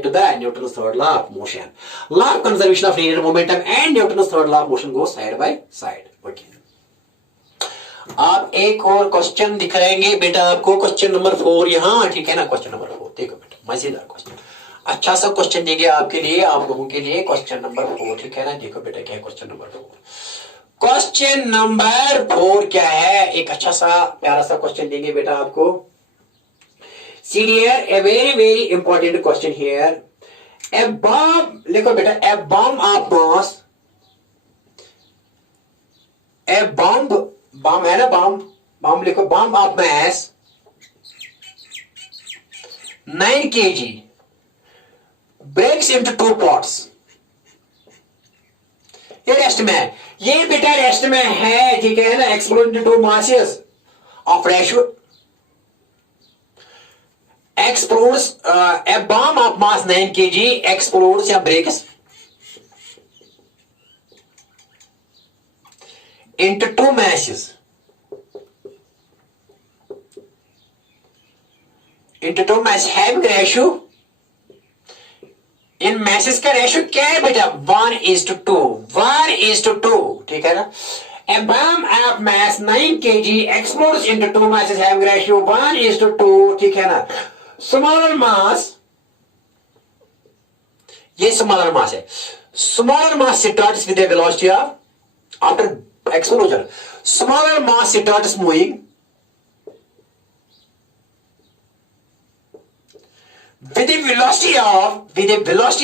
according to the Newton's third law of motion. Law of conservation of linear momentum and Newton's third law of motion go side by side. Okay. आप एक और question दिखाएंगे बेटा आपको, question number 4 यहाँ, ठीक है ना। क्वेश्चन नंबर 4 देखो बेटा, मजेदार क्वेश्चन, अच्छा सा क्वेश्चन देंगे आपके लिए, आप लोगों के लिए। क्वेश्चन नंबर 4, ठीक है ना। देखो बेटा क्या है क्वेश्चन नंबर 4। क्वेश्चन नंबर 4 क्या है, एक अच्छा सा प्यारा सा क्वेश्चन देंगे बेटा आपको। See here, a very very important question here. A bomb, लिखो बेटा, a bomb of mass, a bomb है ना, bomb लिखो, bomb of mass 9 kg breaks into 2 parts. ये रेस्ट में है, ये बेटा रेस्ट में है, ठीक है ना। Explode into 2 masses of ratio explodes, a bomb of mass 9 kg explodes या breaks into 2 masses, having ratio, इन masses का रेशियो क्या है बेटा, 1:2, ठीक है ना। A bomb of mass 9 kg explodes into 2 masses having ratio 1:2, ठीक है ना। स्मॉलर मास, ये स्मॉलर मास है। Smaller mass starts with a velocity of after explosion. Smaller mass starts moving with a velocity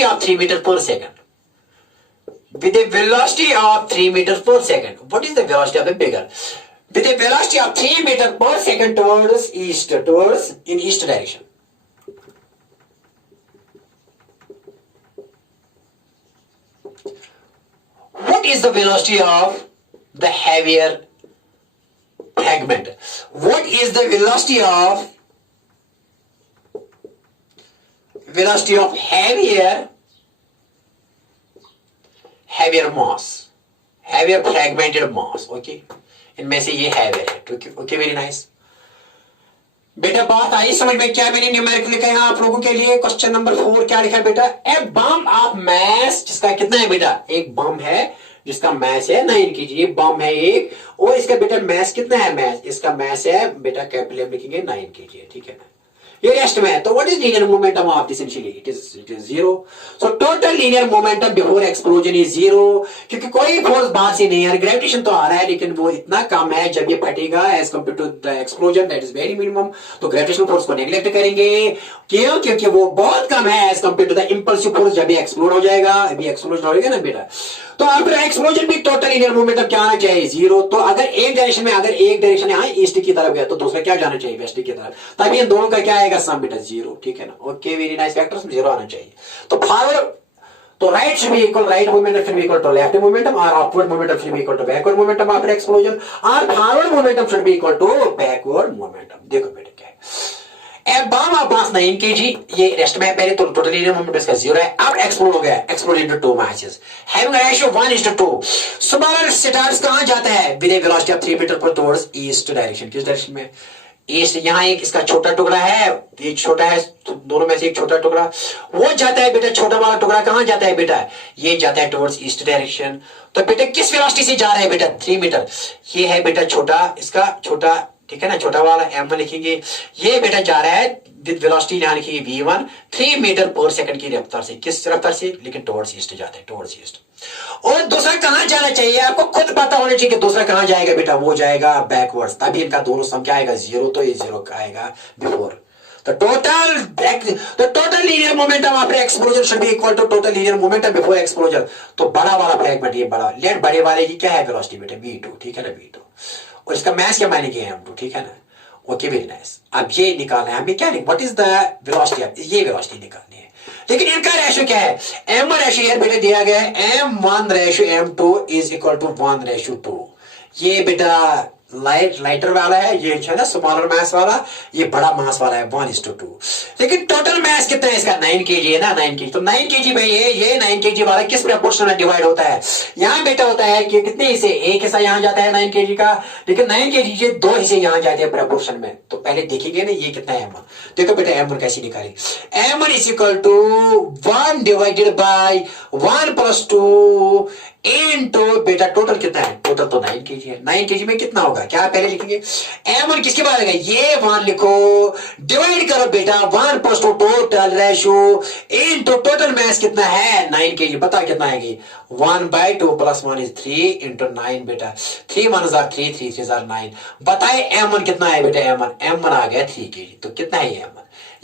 of 3 meters per second. With a velocity of 3 meters per second. What is the velocity of the bigger? With a velocity of 3 meters per second towards east direction. What is the velocity of the heavier fragment? What is the velocity of heavier mass, heavier fragmented mass? Okay, इनमें से ये heavier है। Okay, very nice. बेटा बात आई समझ में, क्या मैंने न्यूमेरिकल लिखा है आप लोगों के लिए। क्वेश्चन नंबर 4 क्या लिखा है बेटा, ए बम ऑफ मैस, जिसका कितना है बेटा, एक बम है जिसका मैस है 9 kg, ये बम है एक, और इसका बेटा मैस कितना है, मैस, इसका मैस है बेटा कैपिटल एम लिखेंगे 9 kg है, ठीक है ना। ये रेस्ट में है, तो what is linear momentum of this, initially it is 0। So total linear momentum before explosion is 0, क्योंकि कोई फोर्स बाहर से नहीं है, ग्रेविटेशन तो आ रहा है लेकिन वो इतना कम है जब ये फटेगा as compare to the explosion, that is very minimum. तो ग्रेविटेशनल फोर्स को नेग्लेक्ट करेंगे, क्यों, क्योंकि वो बहुत कम है as compare to the impulsive force जब ये एक्सप्लोड हो जाएगा, अभी एक्सप्लोजन होगा ना बेटा। तो आफ्टर एक्सप्लोजन भी टोटल लीनियर मोमेंटम क्या आना चाहिए, 0। तो अगर एक डायरेक्शन यहाँ ईस्ट की तरफ गया तो दूसरा क्या जाना चाहिए, वेस्ट की तरफ, तभी इन दोनों का क्या आएगा, सम बेटा 0, ठीक है ना। ओके, वेरी नाइस, फैक्टर्स 0 आना चाहिए। तो फॉरवर्ड, तो right should be equal, right momentum should be equal to left momentum, और upward momentum should be equal to backward momentum after explosion, और forward momentum should be equal to backward momentum. देखो बेटा क्या है, a bomb of mass 9 kg, ये rest में है पहले, तो टोटल लीनियर मोमेंटम इसका 0 है। अब एक्सप्लोड हो गया, explode into 2 masses having ratio 1:2। Smaller stars कहां जाता है, with a velocity of 3 metre per towards east direction, किस डायरेक्शन में, ईस्ट। यहाँ एक इसका छोटा टुकड़ा है, ये छोटा है, तो दोनों में से एक छोटा टुकड़ा वो जाता है बेटा, छोटा वाला टुकड़ा कहां जाता है बेटा, ये जाता है टुवर्ड्स ईस्ट डायरेक्शन। तो बेटा किस वेलोसिटी से जा रहा है बेटा, 3 मीटर, ये है बेटा छोटा, इसका छोटा, ठीक है ना, छोटा वाला m लिखेंगे। ये बेटा जा रहा है विद वेलोसिटी यहाँ लिखिए v1 3 मीटर पर सेकंड की रफ्तार से, किस रफ्तार से, लेकिन टुवर्ड्स ईस्ट जाता है, टुवर्ड्स ईस्ट। और दूसरा कहां जाना चाहिए, आपको खुद पता होना चाहिए कि दूसरा कहां जाएगा बेटा, वो जाएगा बैकवर्ड्स, तभी इनका दोनों सम क्या आएगा, 0। तो ये 0 का आएगा before. The total linear momentum after explosion should be equal to total linear momentum before explosion। तो बड़ा वाला फ्रैगमेंट, ये बड़ा लेट, बड़े वाले की क्या है वेलोसिटी बेटा, v2, ठीक है ना, v2, और इसका मैस क्या मानेंगे, m2, ठीक है ना। Okay, very nice. अब ये निकालना है हमें, क्या व्हाट इज द वेलोसिटी, ये वेलोसिटी निकालनी है, लेकिन इनका रेशियो क्या है, m1 रेशियो यार बेटा दिया गया है, m1 ratio m2 is equal to 1:2। ये बेटा लाइटर वाला है, ये जो है ना स्मॉलर मास वाला, ये बड़ा मास वाला है 1:2। लेकिन टोटल मास कितना है इसका 9 kg है ना, 9 kg। तो 9 kg में ये 9 kg वाला किस प्रपोर्शन में डिवाइड होता है? यहाँ बेटा होता है कि कितने हिस्से, एक हिस्सा यहाँ जाता है 9 kg का, लेकिन 9 kg के 2 हिस्से यहाँ जाते हैं प्रपोर्शन में। तो पहले देखेंगे ना ये कितना है m1। देखो बेटा m1 कैसे निकाले, m1 is equal to 1 divided by 1 + 2 into बेटा टोटल कितना है, टोटल तो 9 kg है। 9 kg में कितना होगा, क्या पहले लिखेंगे m1 किसके बाद आएगा, ये 1 लिखो, डिवाइड करो बेटा 1 + 2 total ratio into total mass कितना है 9 kg। पता कितना आएगी 1/2 + 1 is 3 into 9 बेटा, 3 1 are 3 3 3 are 9। बताए m1 कितना है बेटा, m1 आ गया 3 kg। तो कितना है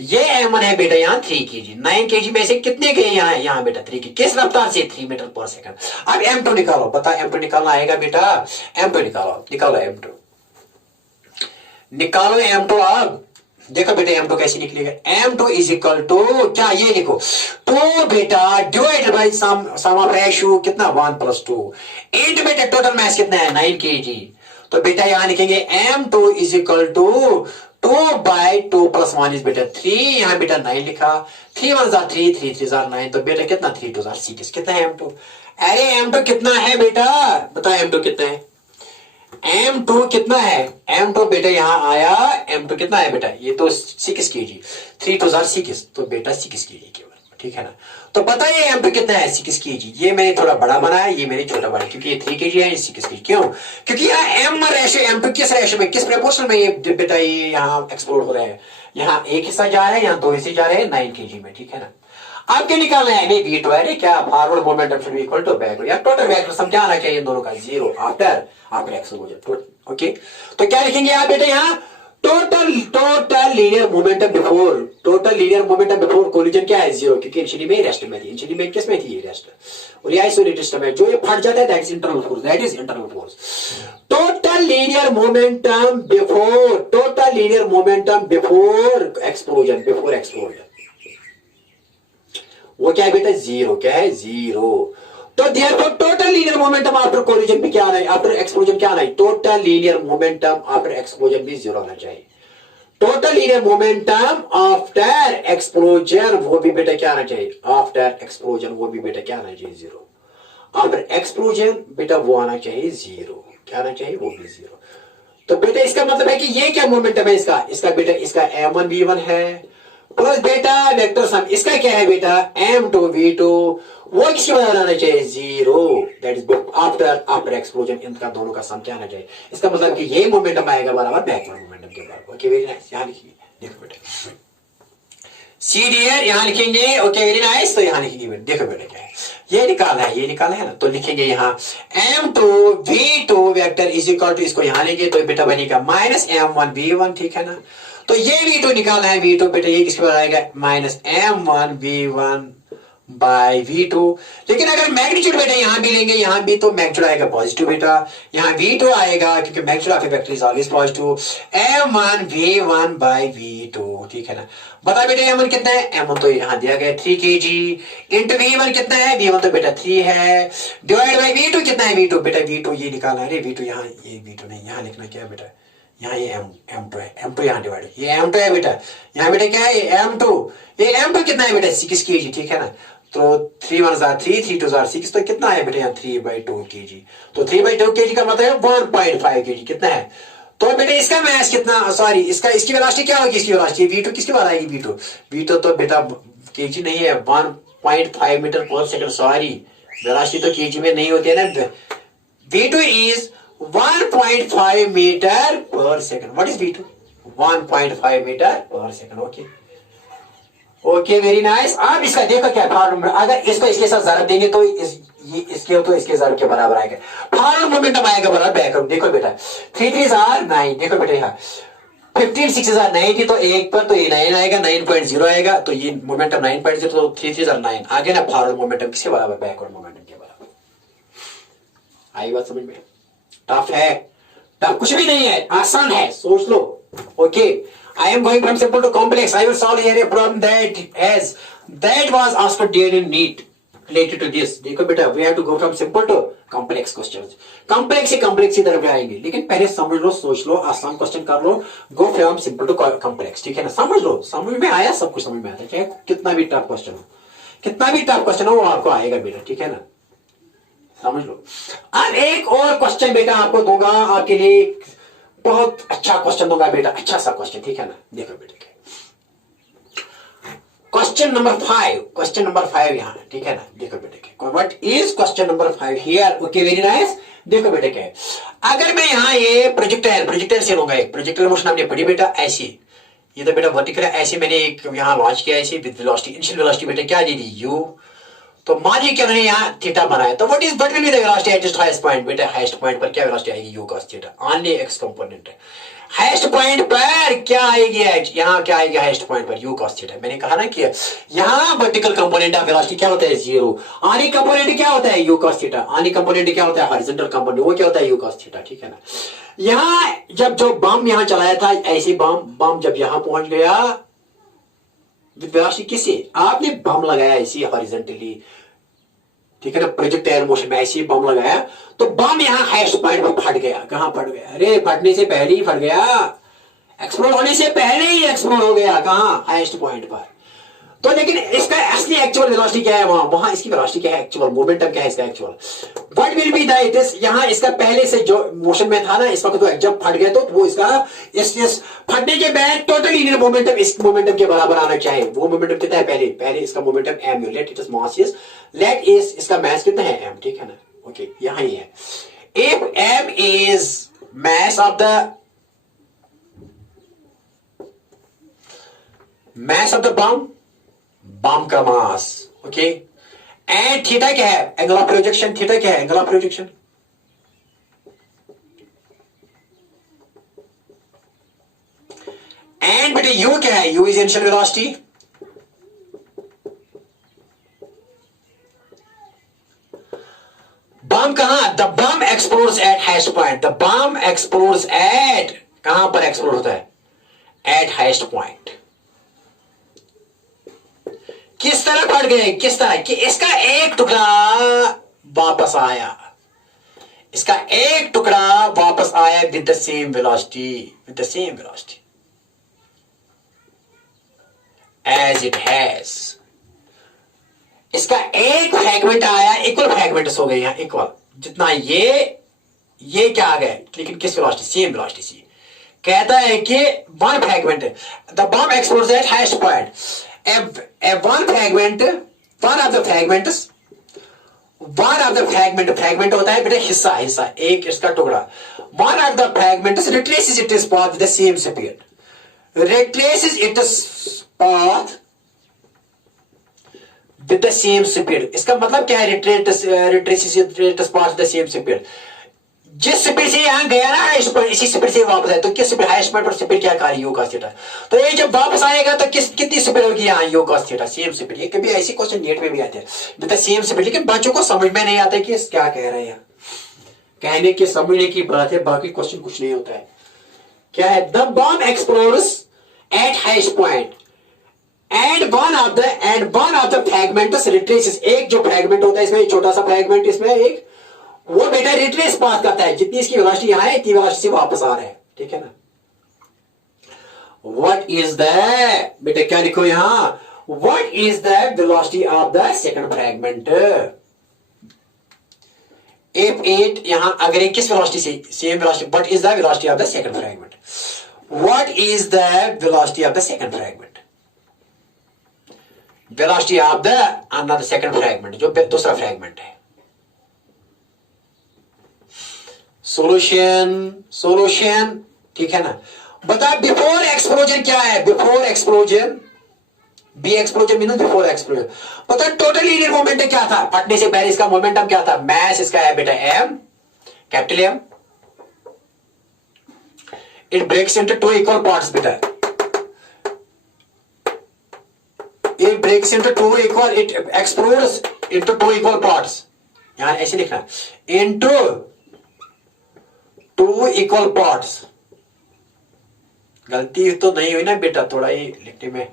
ये m1 है बेटा यहाँ 3 kg। 9 kg में से कितने गए यहाँ बेटा 3 kg, किस रफ्तार से 3 मीटर पर सेकंड। अब m2 निकालो, बता m2 निकालना आएगा बेटा, m2 निकालो m2 निकालो m2। अब देखो बेटा m2 कैसे निकलेगा, m2 इज इक्वल टू क्या, ये लिखो 2 बेटा divided by sum of ratio कितना 1 + 2 इनटू बेटा टोटल मास कितना है 9 kg। तो बेटा यहां लिखेंगे m2 is equal to 2/2 + 1 is बेटा 3, यहां बेटा 9 लिखा, 3 1 are 3 3 3 are 9। तो बेटा कितना 3 2 are 6, कितना है m2, अरे m2 कितना है बेटा, बता m2 कितना है, m2 कितना है, m2 बेटा यहां आया, m2 कितना है बेटा, ये तो 6 kg, 3 2 are 6, तो बेटा 6 kg केवल, ठीक है ना। तो पता है m2 कितना है 6 kg। ये मैंने थोड़ा बड़ा बनाया, ये मैंने छोटा बनाया, क्योंकि ये 3 kg है, ये 6 kg। क्यों, क्योंकि यहाँ m रेशो m2 किस रेशो में, किस प्रपोर्शन में ये बेटा ये यहाँ एक्सप्लोर हो रहा है, यहाँ एक हिस्सा जा रहा है, यहाँ 2 हिस्से जा रहे हैं 9 kg में, ठीक है ना। अब क्या निकालना है, v2 है क्या, forward momentum should be equal to backward, या टोटल वेक्टर सम क्या आना चाहिए इन दोनों का 0 आफ्टर एक्सपोजर। ओके, तो क्या लिखेंगे आप बेटा यहाँ, total linear momentum before collision क्या है 0, क्योंकि इनिशियली में रेस्ट में थी, इनिशियली में किस में थी रेस्ट, और ये आइसोलेटेड सिस्टम है, जो ये फट जाता है that is internal force. Total linear momentum before explosion वो क्या है बेटा 0, क्या है 0। तो therefore total linear momentum after collision भी क्या आना है, आफ्टर एक्सप्लोजन क्या आना है, total linear momentum after explosion भी 0 आना चाहिए। Total linear momentum after explosion वो भी बेटा क्या आना चाहिए, आफ्टर एक्सप्लोजन वो भी बेटा क्या आना चाहिए 0। आफ्टर एक्सप्लोजन बेटा वो आना चाहिए 0, क्या आना चाहिए वो भी 0। तो बेटा इसका मतलब है कि ये क्या मोमेंटम है इसका बेटा, इसका m1 v1 है प्लस बेटा वेक्टर सम, इसका क्या है बेटा m2 v2, वो किसके बराबर आना चाहिए 0, दैट इज आफ्टर एक्सप्लोजन। इनका दोनों का सम क्या आना चाहिए, इसका मतलब कि ये मोमेंटम आएगा बराबर बैकवर्ड मोमेंटम के बराबर। ओके वेरी नाइस, यहां लिखिए, देखो बेटा सी डियर यहां लिखेंगे, ओके वेरी नाइस। तो यहां लिखेंगे बेटा, देखो बेटा क्या है, ये निकालना है ना, तो लिखेंगे यहाँ m2 v2 vector is equal to, इसको यहां लेंगे तो बेटा बनेगा -m1 v1, ठीक है ना। तो ये v2 निकालना है, v2 बेटा ये किसके बराबर आएगा -m1 v1 बाय v2। लेकिन अगर मैग्नीट्यूड बेटा यहां भी लेंगे, यहां भी तो मैग्नीट्यूड आएगा पॉजिटिव बेटा, यहां v2 आएगा क्योंकि magnitude of a vector is always positive, m1 v1 by v2, ठीक है ना। बता बेटा m1 कितना है, m1 तो यहां दिया गया 3 kg इंटू v1 कितना है, v1 तो बेटा 3 है, डिवाइड बाय v2 कितना है, v2 बेटा v2 ये निकालना है, v2 यहां, ये v2 नहीं, यहां लिखना क्या है बेटा, यहाँ ये m2 है, m2 यहाँ डिवाइड, ये m2 है बेटा, यहाँ बेटा क्या है ये m2, ये m2 कितना है बेटा 6 kg, ठीक है ना। तो 3 1 are 3 3 2 are 6, तो कितना है बेटा यहाँ 3/2 kg। तो 3/2 kg का मतलब 1.5 kg कितना है। तो बेटा इसका मास कितना, सॉरी इसकी वेलोसिटी क्या होगी, इसकी वेलोसिटी v2 किसके बाद आएगी, v2 तो बेटा kg नहीं है, 1.5 metre per second, sorry velocity तो kg में नहीं होती है ना, v2 इज 1.5 metre per second. What is v2, 1.5 metre per second. Okay very nice. अब इसका देखो क्या फॉर्मूला, अगर इसको इसके साथ ज़रब देंगे तो इसके ज़रब के बराबर आएगा, फॉरवर्ड मोमेंटम आएगा बराबर बैकवर्ड। देखो बेटा 3 3 are 9, देखो बेटा यहाँ 15 6 are 90, तो एक पर तो ये 9 आएगा, 9.0 आएगा, तो ये मोमेंटम 9.0, तो 3 3 are 9 आगे ना, फॉरवर्ड मोमेंटम किसके बराबर, बैकवर्ड मोमेंटम के बराबर। आई बात समझ में, टफ है, टफ कुछ भी नहीं है, आसान है, सोच लो। Okay, I am going from simple to complex. I will solve here a problem that was asked during NEET. Related to this. देखो बेटा, we have to go from simple to complex questions. Complex से complex की तरफ आएंगे, लेकिन पहले समझ लो, सोच लो, आसान क्वेश्चन कर लो। Go from simple to complex, ठीक है ना। समझ लो, समझ में आया, सब कुछ समझ में आता है, चाहे कितना भी टफ क्वेश्चन हो, कितना भी टफ क्वेश्चन हो वो आपको आएगा बेटा, ठीक है ना। समझ लो। अब एक और क्वेश्चन बेटा आपको दूंगा, आपके लिए बहुत अच्छा क्वेश्चन दूंगा बेटा, अच्छा सा क्वेश्चन, ठीक है ना। देखो बेटा, क्वेश्चन नंबर 5, क्वेश्चन नंबर 5 यहां, ठीक है ना। देखो बेटे, what is question number 5 here. Okay, very nice. देखो बेटे क्या है, अगर मैं यहां ये प्रोजेक्टाइल से लूंगा, एक प्रोजेक्टाइल मोशन आपने पढ़ी बेटा ऐसी, ये तो बेटा वर्टिकल है, ऐसे मैंने एक यहां लॉन्च किया ऐसे विद वेलोसिटी, इनिशियल वेलोसिटी बेटा क्या दे दी, यू। तो मान लीजिए कि उन्होंने यहाँ थीटा बनाया, तो what will be the velocity at just highest point बेटा, हाईएस्ट पॉइंट पर क्या वेलोसिटी आएगी, you cos theta, only x component है। हाईएस्ट पॉइंट पर क्या आएगी एच, यहाँ क्या आएगी हाईएस्ट पॉइंट पर, यू cos थीटा। मैंने कहा ना कि यहाँ वर्टिकल कंपोनेंट ऑफ वेलोसिटी क्या होता है, जीरो। आनी कंपोनेंट क्या होता है, यू cos थीटा। आनी कंपोनेंट क्या होता है, हॉरिजॉन्टल कंपोनेंट, वो क्या होता है, यू cos थीटा, ठीक है ना। यहाँ जब जो बम यहाँ चलाया था, ऐसे बम जब यहाँ पहुंच गया विद वेलोसिटी किसे, आपने बम लगाया ऐसे हॉरिजॉन्टली, ठीक है ना, प्रोजेक्टाइल मोशन में ऐसे बम लगाया, तो बम यहां हाईएस्ट पॉइंट पर फट गया। कहां फट गया, अरे फटने से पहले ही फट गया, एक्सप्लोड होने से पहले ही एक्सप्लोड हो गया, कहां, हाईएस्ट पॉइंट पर। तो लेकिन इसका असली एक्चुअल वेलोसिटी क्या है, वहां इसकी वेलोसिटी क्या है, एक्चुअल मोमेंटम क्या है इसका actual, what will be that is. यहां इसका पहले से जो मोशन में था ना, इस वक्त तो जब फट गया तो वो इसका इस फटने के बाद टोटल लीनियर मोमेंटम इस मोमेंटम के बराबर आना चाहिए। वो मोमेंटम कितना है, पहले इसका momentum m, let it is mass is, let is इसका मास कितना है, m, ठीक है ना। ओके, यहां ही है, if m is mass of the बम का मास, ओके, एंड थीटा क्या है, एंगल ऑफ प्रोजेक्शन, थीटा क्या है, एंगल ऑफ प्रोजेक्शन। एंड बेटे यू क्या है, u is initial velocity, bomb कहां, the bomb explodes at highest point, the bomb explodes at, कहां पर एक्सप्लोड होता है, एट हाईएस्ट पॉइंट। किस तरह फट गए, किस तरह कि इसका एक टुकड़ा वापस आया, इसका एक टुकड़ा वापस आया with the same velocity, as it has. इसका एक फ्रैगमेंट आया, इक्वल फ्रैगमेंट्स हो गए यहां, इक्वल जितना ये क्या आ गए, लेकिन किस वेलोसिटी, सेम वेलोसिटी सी। कहता है कि one fragment, the bomb explodes at highest point, one fragment होता है बेटा हिस्सा, एक इसका टुकड़ा, one of the fragments retraces its path with the same speed, इसका मतलब क्या है, retraces its path with the same speed, जिस स्पीड से यहां गया ना हाईएस्ट पॉइंट, इसी स्पीड से वापस आए, तो किस स्पीड, हाईएस्ट पॉइंट पर स्पीड क्या कहा, यू cos थीटा। तो ये जब वापस आएगा तो कितनी स्पीड होगी यहां, you cos theta, same speed. ये कभी ऐसे क्वेश्चन नेट में भी आते हैं बेटा, सेम स्पीड, लेकिन बच्चों को समझ में नहीं आता कि क्या कह रहे हैं, कहने की समझने की बात है, बाकी क्वेश्चन कुछ नहीं होता है। क्या है, the bomb explodes at highest point and one of the fragments retraces, एक जो फ्रैगमेंट होता है इसमें, छोटा सा फ्रैगमेंट इसमें एक, वो बेटा रिट्रेस पास करता है, जितनी इसकी वेलोसिटी यहां है इतनी वेलोसिटी से वापस आ रहा है, ठीक है ना। व्हाट इज द, बेटा क्या लिखो यहां, what is the velocity of the second fragment, if it, यहां अगर किस वेलोसिटी से, same velocity, what is the velocity of the second fragment, what is the velocity of the second fragment, velocity of the another second fragment, जो दूसरा fragment है। Solution, ठीक है ना। बता बिफोर एक्सप्लोजन क्या है, before explosion, B explosion mean before explosion. बता टोटल लीनियर मोमेंटम क्या था, फटने से पहले इसका मोमेंटम क्या था, मास इसका है बेटा M, capital M, it breaks into two equal parts बेटा, it breaks into two equal, it explodes into two equal parts, यहां ऐसे लिखना, इनटू टू इक्वल पार्ट्स। गलती तो नहीं हुई ना बेटा, थोड़ा ही लिखने में,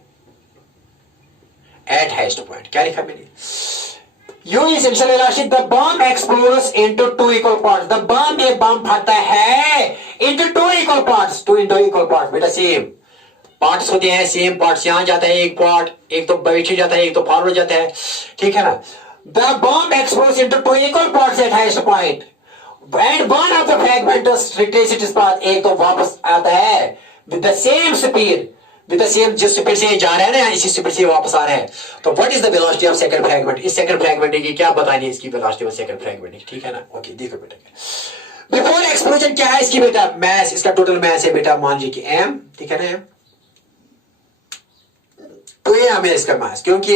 एट हाईएस्ट पॉइंट क्या लिखा मैंने, U is initial velocity. The bomb explodes into two equal parts. The bomb, ये बम फटता है into two equal parts. Two into equal parts. बेटा सेम पार्ट्स होते हैं, सेम पार्ट्स. यहां जाता है एक पार्ट, एक तो पीछे जाता है, एक तो फॉरवर्ड जाता है, ठीक है ना. The bomb explodes into two equal parts at highest point. And one of the fragments retraces its path. एक तो वापस आता है with the same speed. With the same, जिस स्पीड से जा रहा है ना, इसी स्पीड से वापस आ रहा है. तो what is the velocity of second fragment? इस सेकंड फ्रैगमेंट की क्या बतानी है, इसकी वेलोसिटी ऑफ सेकंड फ्रैगमेंट, ठीक है ना. ओके देखो बेटा, बिफोर एक्सप्लोजन क्या है इसकी बेटा, मास, इसका टोटल मास है बेटा, मान लीजिए कि m, ठीक है ना, तो ये हमें इसका मास, क्योंकि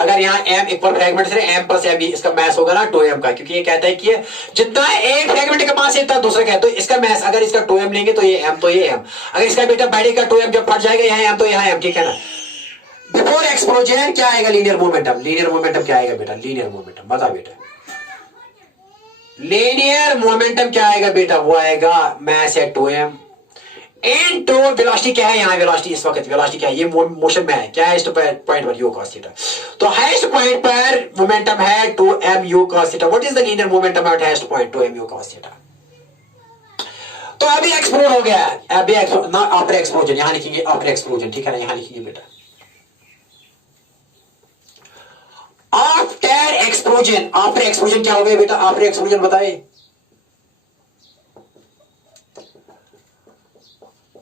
अगर यहाँ m इक्वल फ्रैगमेंट से m प्लस m, इसका मास होगा ना 2m का, क्योंकि ये कहता है कि जितना एक फ्रैगमेंट का मास है इतना दूसरा का है. तो इसका मास अगर इसका 2m लेंगे तो ये m, तो ये m. अगर इसका बेटा बॉडी का 2m जब फट जाएगा यहाँ m, तो यहाँ m, ठीक है ना. बिफोर एक्सप्लोजन क्या आएगा? Linear momentum. लीनियर मोमेंटम क्या आएगा बेटा? लीनियर मोमेंटम बता बेटा. लीनियर मोमेंटम क्या आएगा बेटा? वो आएगा मास है 2m इनटू वेलोसिटी क्या है यहाँ, वेलोसिटी इस वक्त वेलोसिटी क्या है, ये मोशन में है, क्या है हाईएस्ट पॉइंट पर, u cos थीटा. तो हाईएस्ट पॉइंट पर मोमेंटम है 2m u cos theta. What is the linear momentum eight highest point? 2m u cos theta. तो अभी एक्सप्लोड हो गया, अभी ना आफ्टर एक्सप्लोजन, यहां लिखेंगे आफ्टर एक्सप्लोजन, ठीक है ना, यहां लिखेंगे बेटा आफ्टर एक्सप्लोजन. आफ्टर एक्सप्लोजन क्या हो गया बेटा? आफ्टर एक्सप्लोजन बताए.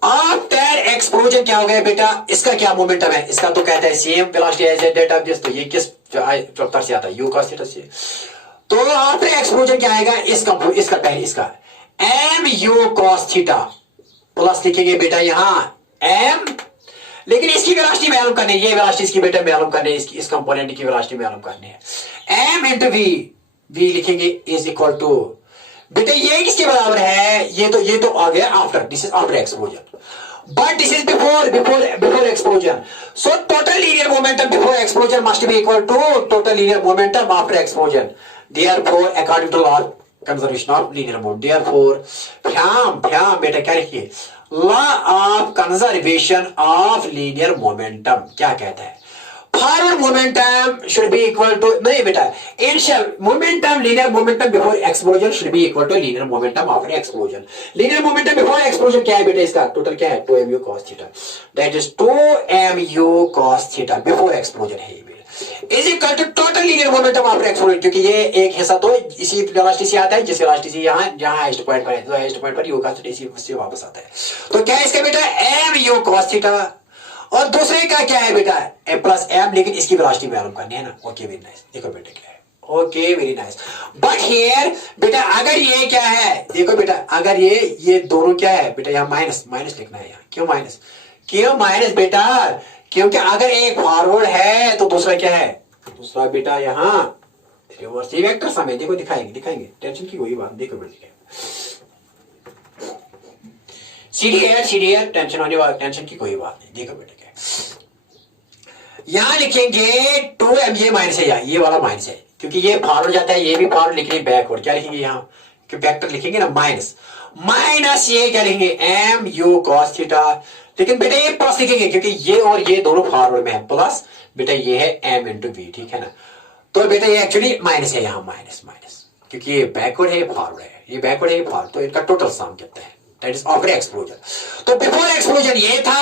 आफ्टर एक्सप्लोजन क्या हो गया बेटा? इसका क्या मोमेंटम है? इसका तो कहता है same velocity as that of this. तो ये किस वेक्टर से आता है? u cos थीटा से. तो आफ्टर एक्सप्लोजन क्या आएगा? इसका पहले इसका m u cos theta plus लिखेंगे बेटा यहां m, लेकिन इसकी वेलोसिटी मालूम करनी है, ये वेलोसिटी इसकी बेटा मालूम करनी है, इसकी इस कंपोनेंट की वेलोसिटी मालूम करनी है. m इंटू v लिखेंगे इज इक्वल टू बेटा ये किसके बराबर है? ये तो आ गया after. This is after explosion, but this is before explosion. So total linear momentum before explosion must be equal to total linear momentum after explosion. Therefore, according to law conservation of linear momentum, therefore fam बेटा क्या लिखिए? Law of conservation of linear momentum क्या कहता है? Forward momentum should be equal to, नहीं बेटा, initial momentum, linear momentum before explosion should be equal to linear momentum after explosion. Linear momentum before explosion क्या है बेटा? इसका टोटल क्या है? 2mu cos theta. That is 2mu cos theta before explosion है ये बेटा. Is equal to total linear momentum after explosion, क्योंकि ये एक हिस्सा तो इसी वेलोसिटी से आता है जिस वेलोसिटी से यहाँ हाईएस्ट पॉइंट पर है, तो हाईएस्ट पॉइंट पर u cos theta इसी से वापस आता है. तो क्या है इसका बेटा? mu cos theta. और दूसरे का क्या है बेटा? m प्लस m, लेकिन इसकी वेलोसिटी मालूम करनी है ना. Okay very nice. देखो बेटा क्या है, okay very nice. But here बेटा अगर ये क्या है, देखो बेटा अगर ये दोनों क्या है बेटा, यहाँ माइनस लिखना है यहाँ. क्यों माइनस बेटा? क्योंकि अगर एक फॉरवर्ड है तो दूसरा क्या है? दूसरा बेटा यहाँ रिवर्स. ये वेक्टर समय देखो दिखाएंगे, टेंशन की कोई बात. देखो बेटा सीढ़ी टेंशन होने वाला, टेंशन की कोई बात नहीं. देखो बेटा यहां लिखेंगे 2m, ये माइनस है, ये वाला माइनस है, क्योंकि ये फॉरवर्ड जाता है, ये भी फॉरवर्ड लिखेंगे, बैकवर्ड क्या लिखेंगे यहाँ, वेक्टर लिखेंगे ना माइनस ये क्या लिखेंगे? m u cos theta. लेकिन बेटा ये प्लस लिखेंगे क्योंकि ये और ये दोनों फॉरवर्ड में है, प्लस बेटा ये है m इंटू v, ठीक है ना. तो बेटा ये एक्चुअली माइनस है यहाँ, माइनस क्योंकि ये बैकवर्ड है, ये फॉरवर्ड है, ये बैकवर्ड है, ये फॉरवर्ड, तो इनका टोटल सम कितना है? That is after explosion. तो before explosion ये था,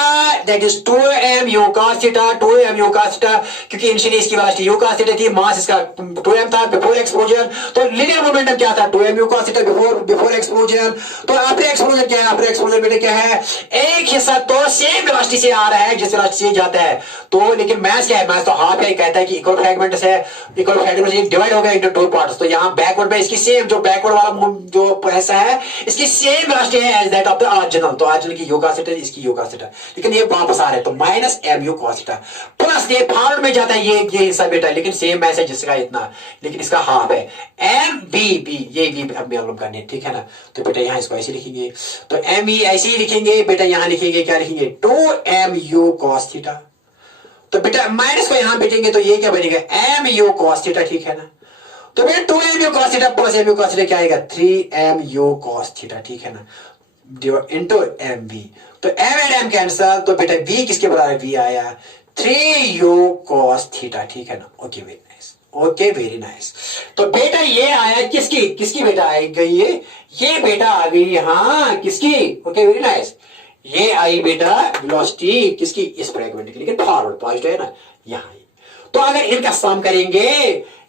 that is 2m u cos theta, 2m u cos theta, क्योंकि इनिशियली इसकी वेलोसिटी u cos theta थी, मास इसका 2m था before explosion. तो linear momentum क्या था? 2m u cos theta before explosion. तो after explosion क्या है? After explosion बेटे क्या है? एक हिस्सा तो सेम वेलोसिटी से आ रहा है जिस वेलोसिटी से जाता है, तो लेकिन मास क्या है? मास तो हाफ है, कहता है कि इक्वल फ्रैगमेंट्स है, इक्वल फ्रैगमेंट्स डिवाइड हो गया इनटू टू पार्ट्स. तो यहाँ बैकवर्ड में इसकी सेम, जो बैकवर्ड वाला जो हिस्सा है इसकी सेम वेलोसिटी है दैट ऑफ द ऑरिजिनल. तो ऑरिजिनल की u cos थीटा, इसकी u cos थीटा, लेकिन ये वापस आ रहे हैं तो minus mu cos theta plus ये फॉरवर्ड में जाता है ये हिस्सा बेटा, लेकिन सेम मैच है जिसका इतना, लेकिन इसका हाफ है m b ये v अब मालूम करने, ठीक है ना. तो बेटा यहाँ इसको ऐसे लिखेंगे, तो m e ऐसे ही लिखेंगे बेटा, यहाँ लिखेंगे क्या लिखेंगे? 2mu cos theta. तो बेटा माइनस को यहाँ बेटेंगे तो ये क्या बनेगा? mu cos थीटा, ठीक है ना. तो बेटा 2mu cos theta plus mu cos theta क्या आएगा? 3mu cos थीटा, ठीक है ना, इंटू एम वी. तो m एंड m कैंसल, तो बेटा v किसके बराबर? v आया 3u cos थीटा, ठीक है ना. Okay very nice, okay very nice. तो बेटा ये आया किसकी किसकी बेटा आई गई ये बेटा आ गई यहाँ किसकी। Okay very nice. ये आई बेटा वेलोसिटी किसकी इस फ्रैगमेंट की, लेकिन फॉरवर्ड पॉजिटिव है ना यहाँ। तो अगर इनका सम करेंगे,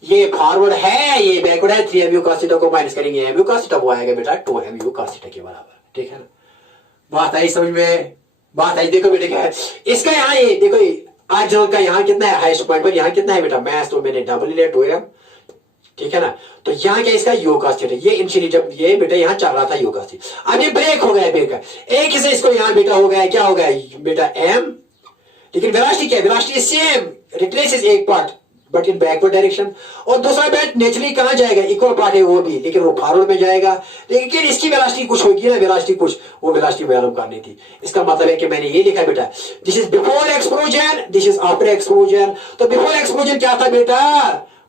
ये फॉरवर्ड है ये बैकवर्ड है, 3mu cos थीटा को माइनस करेंगे mu cos थीटा, वो आएगा बेटा 2mu cos थीटा के बराबर। ठीक है ना, बात आई समझ में, बात आई। देखो बेटा क्या है इसका यहाँ, ये देखो आज का यहाँ कितना है हाईएस्ट पॉइंट पर, यहाँ कितना है बेटा मैथ, तो मैंने डबल लिया 2m। ठीक है ना, तो यहाँ क्या इसका u cos थीटा, ये इनिशियली जब ये बेटा यहाँ चल रहा था u cos थीटा, अब ये ब्रेक हो गया ब्रेक का एक ही से इसको यहाँ बेटा हो गया, क्या हो गया बेटा m, लेकिन वेलोसिटी क्या है, वेलोसिटी सेम रिट्रेसेस एक part but in backward direction, और दूसरा बैट नेचुरली कहां जाएगा, इक्वल पार्ट है वो भी, लेकिन वो फॉरवर्ड में जाएगा, लेकिन इसकी वेलोसिटी कुछ होगी ना, वेलोसिटी कुछ, वो वेलोसिटी मालूम करनी थी। इसका मतलब है कि मैंने ये लिखा बेटा this is before explosion, this is after explosion. तो बिफोर एक्सप्लोजन क्या था बेटा,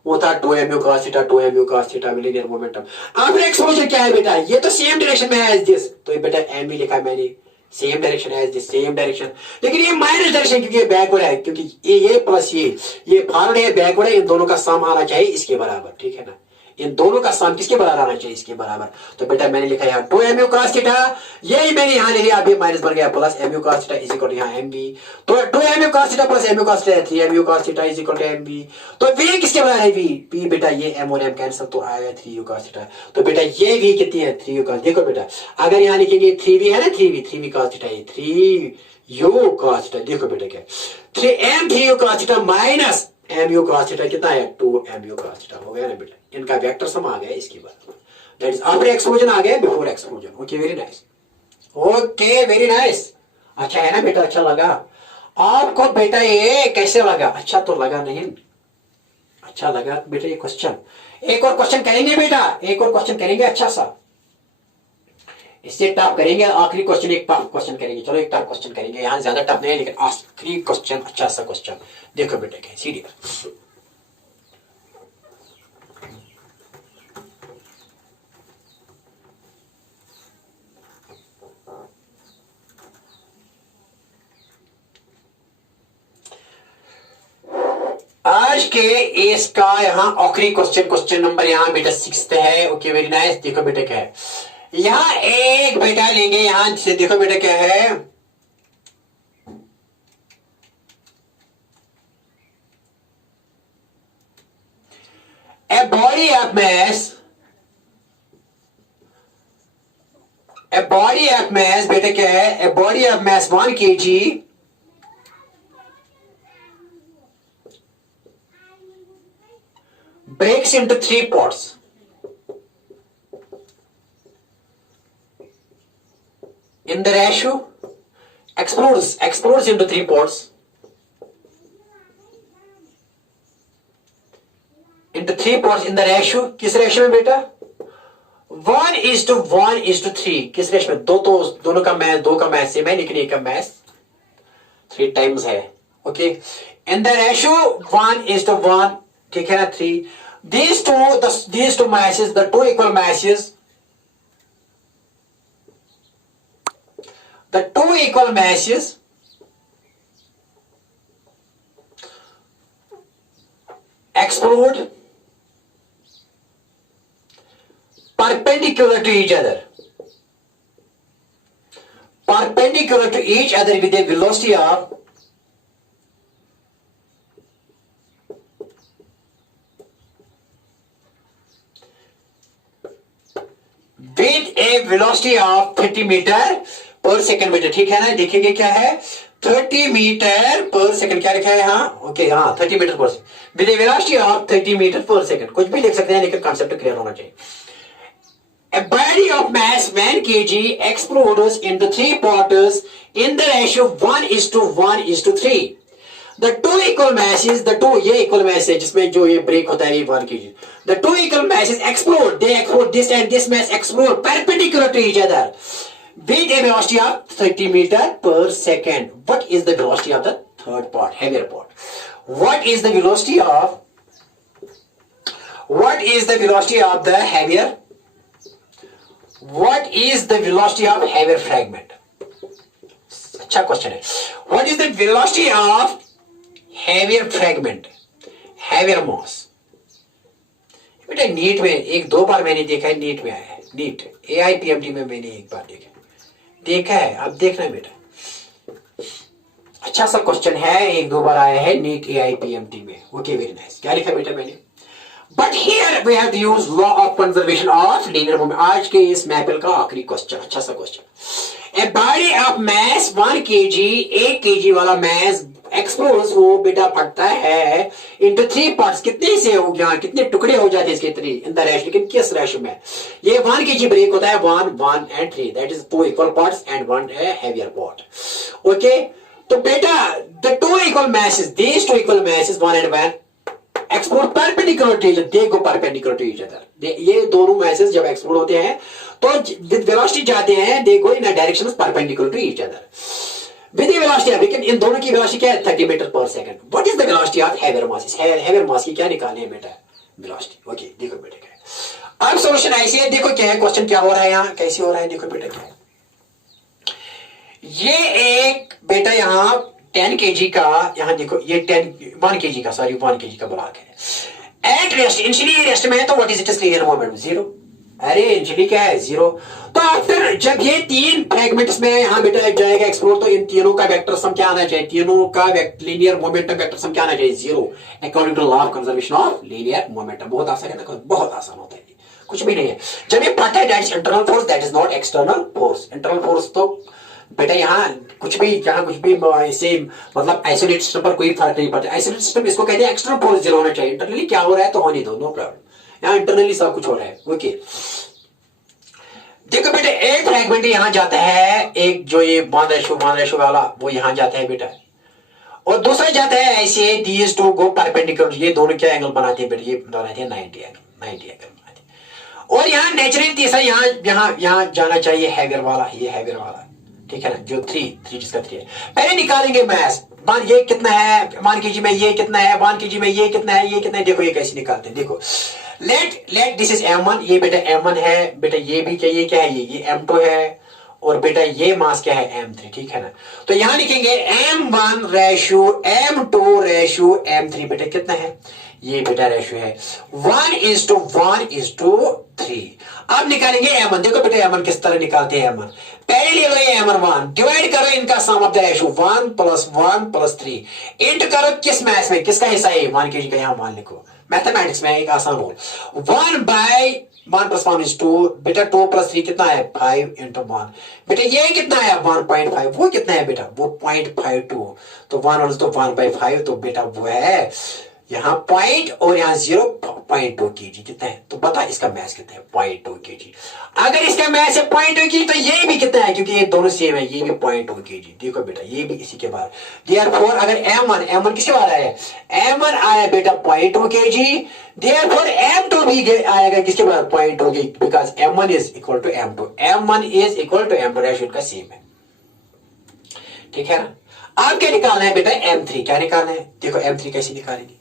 वो था 2mu cos theta, 2mu cos theta linear momentum. After explosion क्या है बेटा, ये तो सेम डायरेक्शन में है एज दिस, तो ये बेटा m भी लिखा मैंने, सेम डायरेक्शन है दिस, सेम डायरेक्शन, लेकिन ये माइनस डायरेक्शन क्योंकि ये बैकवर्ड है, क्योंकि ये प्लस ये फॉरवर्ड है बैकवर्ड है, इन दोनों का सम आना चाहिए इसके बराबर। ठीक है ना, इन दोनों का सम किसके बराबर आना चाहिए, इसके बराबर। तो बेटा मैंने लिखा यहाँ 2mu cos थीटा, यही मैंने यहाँ ले लिया, अभी माइनस बन गया plus mu cos theta is equal to यहाँ mb, तो 2mu cos theta plus mu cos theta 3mu cos theta is equal to mb। तो v किसके बराबर है, v बेटा ये m और m कैंसिल तो आएगा 3u cos थीटा। तो बेटा ये v कितनी है 3u cos, देखो बेटा अगर यहाँ लिखेंगे 3v है ना, 3v cos थीटा, ये 3u cos थीटा, देखो बेटा क्या 3m 3u cos theta minus mu cos theta कितना है 2mu cos थीटा, हो गया ना बेटा, इनका वेक्टर सम आ गया इसके बाद, दैट इज आफ्टर एक्सप्लोजन आ गया before explosion. Okay very nice, okay very nice. अच्छा है ना बेटा, अच्छा लगा आपको बेटा, ये कैसे लगा, अच्छा तो लगा नहीं, अच्छा लगा बेटा ये क्वेश्चन। एक और क्वेश्चन करेंगे बेटा, एक और क्वेश्चन करेंगे अच्छा सा, इससे टफ करेंगे, आखिरी क्वेश्चन एक टफ क्वेश्चन करेंगे, चलो एक टफ क्वेश्चन करेंगे, यहाँ ज्यादा टफ नहीं है लेकिन आखिरी क्वेश्चन अच्छा सा क्वेश्चन। देखो बेटा क्या सीरियस, आज के इसका यहाँ आखिरी क्वेश्चन, क्वेश्चन नंबर यहाँ बेटा 6 है। Okay very nice. देखो बेटा क्या है, यहाँ एक बेटा लेंगे यहां से, देखो बेटा क्या है, a body of mass, a body of mass बेटा क्या है, a body of mass 1 kg breaks into 3 parts. In the ratio explodes into 3 parts, into 3 parts in the ratio, किस रेशियो में बेटा 1:1:3, किस रेशियो में, दो तो दोनों का मैथ, दो का मैथ सेम है लेकिन एक का मैथ 3 टाइम्स है। ओके, इन द रेशियो 1:1, ठीक है ना 3, these two masses, the two equal masses, the two equal masses explode perpendicular to each other, perpendicular to each other with a velocity of with a velocity of 30 metre per second बेटा। ठीक है ना, देखेंगे क्या है 30 metre per second, क्या लिखा है यहाँ, ओके हाँ 30 metre per second with a velocity of 30 metre per second, कुछ भी लिख सकते हैं लेकिन कॉन्सेप्ट क्लियर होना चाहिए। A body of mass 1 kg explodes into 3 parts in the ratio 1:1:3. The two equal masses, the two ये equal mass है जिसमें जो ये ब्रेक होता है ये 1 kg. The two equal masses explode. They explode, this and this mass explode perpendicular to each other with a velocity of 30 meter per second. What is the velocity of the third part, heavier part? What is the velocity of the heavier? What is the velocity of heavier fragment? अच्छा question है। What is the velocity of heavier fragment, heavier mass? बेटा NEET में एक दो बार मैंने देखा है, NEET में आया है, नीट AIPMT में मैंने एक बार देखा है, अब देखना बेटा अच्छा सा क्वेश्चन है, एक दो बार आया है नीट AIPMT में। Okay very nice. क्या लिखा बेटा मैंने, but here we have use law of conservation of linear moment. आज के इस मैपिल का आखिरी क्वेश्चन, अच्छा सा question. A body of mass 1 kg, 1 kg वाला मास एक्सप्लोज वो बेटा फटता है इंटू 3 पार्ट्स। कितने से हो गया, कितने टुकड़े हो जाते हैं इसके 3 इन द रेशो, लेकिन किस रेशो में? ये 1 kg ब्रेक होता है 1 1 and 3, that is 2 equal parts and 1 heavier part. Okay, तो बेटा the 2 equal masses, these 2 equal masses 1 and 1 explode perpendicular to each other, they go perpendicular to each other। ये दोनों masses जब explode होते हैं तो with velocity जाते हैं, they go in a direction perpendicular to each other with the velocity, लेकिन इन दोनों की velocity क्या है? 30 metre per second. What is the velocity of heavier masses? heavier mass की क्या निकालनी है बेटा? velocity। ओके देखो बेटा क्या है, अब सॉल्यूशन ऐसे है, देखो क्या है क्वेश्चन, क्या हो रहा है यहाँ, कैसे हो रहा है, देखो बेटा क्या है। ये एक बेटा यहाँ 10 kg का, यहाँ देखो ये 1 kg का, सॉरी 1 kg का ब्लॉक है। एट रेस्ट, इनिशियली रेस्ट में है तो what is it linear moment? 0। अरे इनिशियली क्या है? 0। तो आफ्टर जब ये 3 फ्रेगमेंट्स में यहाँ बेटा जाएगा एक्सप्लोर, तो इन तीनों का वेक्टर सम क्या आना चाहिए? तीनों का लीनियर मोमेंटम वेक्टर सम क्या आना चाहिए? 0 according to law of conservation of linear momentum. बहुत आसान है ना, बहुत आसान होता है, कुछ भी नहीं है। जब ये फटा है that is internal force, that is not external force. Internal force तो बेटा यहाँ कुछ भी, जहां कुछ भी इसे मतलब आइसोलेट सिस्टम पर कोई फर्क नहीं पड़ता। आइसोलेट सिस्टम इसको कहते हैं एक्सटर्नल फोर्स 0 होना चाहिए। इंटरनली क्या हो रहा है तो होने दो, नो प्रॉब्लम। यहाँ इंटरनली सब कुछ हो रहा है। ओके देखो बेटा एक फ्रैगमेंट यहां जाता है, एक जो ये वन रेशो वाला वो यहां जाता है बेटा, और दूसरा जाता है ऐसे, दीज टू गो परपेंडिकुलर। ये दोनों क्या एंगल बनाते हैं बेटा? ये बनाते हैं 90 एंगल, 90 एंगल बनाते हैं। और यहाँ नेचुरली तीसरा यहाँ जाना चाहिए हैवियर वाला, ये हैवियर वाला, ठीक है ना, जो 3 जिसका 3 है। पहले निकालेंगे मास, मान ये कितना है, 1 kg में ये कितना है, 1 kg में ये कितना है, ये कितना है, देखो ये कैसे निकालते हैं। देखो लेट दिस इज m1, ये बेटा m1 है बेटा, ये भी क्या, ये क्या है, ये m2 है, और बेटा ये मास क्या है? m3, ठीक है ना। तो यहां लिखेंगे m1 ratio m2 ratio m3, बेटा कितना है? ये बेटा रेशो है 1:1:3। अब निकालेंगे m1। देखो बेटा m1 किस तरह निकालते हैं? m1 पहले ले लो ये m1, डिवाइड करो इनका सम ऑफ द रेशो 1 + 1 + 3, इंटू करो किस मास में, किसका हिस्सा है? 1 kg का। यहां मान लिखो, मैथमेटिक्स में एक आसान रूल, 1/1 + 1 is 2, बेटा 2 + 3 कितना है? 5 × 1। बेटा ये कितना है? 1.5। वो कितना है बेटा? वो 0.52। तो 1 तो 1/5, तो बेटा वो है यहाँ पॉइंट और यहाँ 0.2 kg। कितना है? तो बता इसका मैस कितना है? 0.2 kg। अगर इसका मैस है 0.2 kg तो ये भी कितना है? क्योंकि ये दोनों सेम है, ये भी 0.2 kg। देखो बेटा ये भी इसी के बाद, देयरफॉर अगर m1 किसके बाद आया? m1 आया बेटा 0.2 kg, देयरफॉर m2 भी आएगा किसके बाद? 0.2 kg, because m1 is equal to m2। m1 is equal to m2, ratio इनका सेम है, ठीक है ना। अब क्या निकालना है बेटा? m3। क्या निकालना है? देखो m3 कैसे निकालेंगे?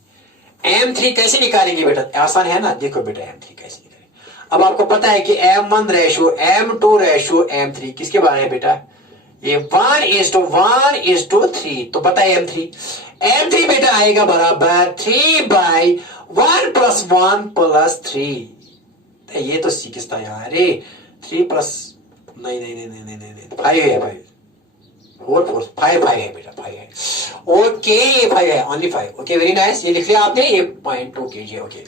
m3 कैसे निकालेंगे बेटा? आसान है ना। देखो बेटा m3 कैसे निकालेंगे, अब आपको पता है कि m1 ratio m2 ratio m3 किसके बारे में बेटा? ये 1:1:3। तो पता है m3 बेटा आएगा बराबर 3/1 + 1 + 3। ये तो सी किसता है? अरे 3 प्लस नहीं 5 है भाई, 5 है बेटा, 5 है। ओके 5 है, ओनली 5। ओके वेरी नाइस, ये लिख लिया आपने, ये 0.2 kg। ओके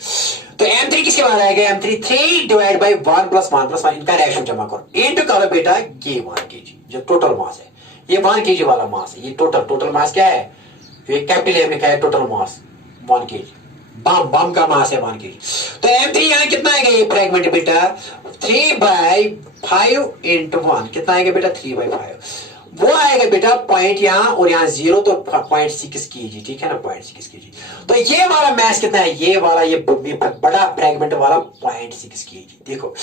तो m3 किसके बाद आएगा? m3 3/1 + 1 + 1, इनका रेशो जमा करो, इंटू करो बेटा ये 1 kg जो टोटल मास है। ये 1 kg वाला मास है, ये टोटल मास क्या है? ये कैपिटल में क्या है? Total mass 1 kg। बम का मास है 1 kg। तो m3 यहाँ कितना आएगा? ये फ्रैगमेंट बेटा 3/5 × 1 कितना आएगा बेटा? 3/5। वो आएगा बेटा पॉइंट यहाँ और यहाँ 0, तो 0.6 kg, ठीक है ना, 0.6 kg। तो ये वाला मास कितना है? ये वाला ये बड़ा फ्रैगमेंट वाला 0.6 kg। देखो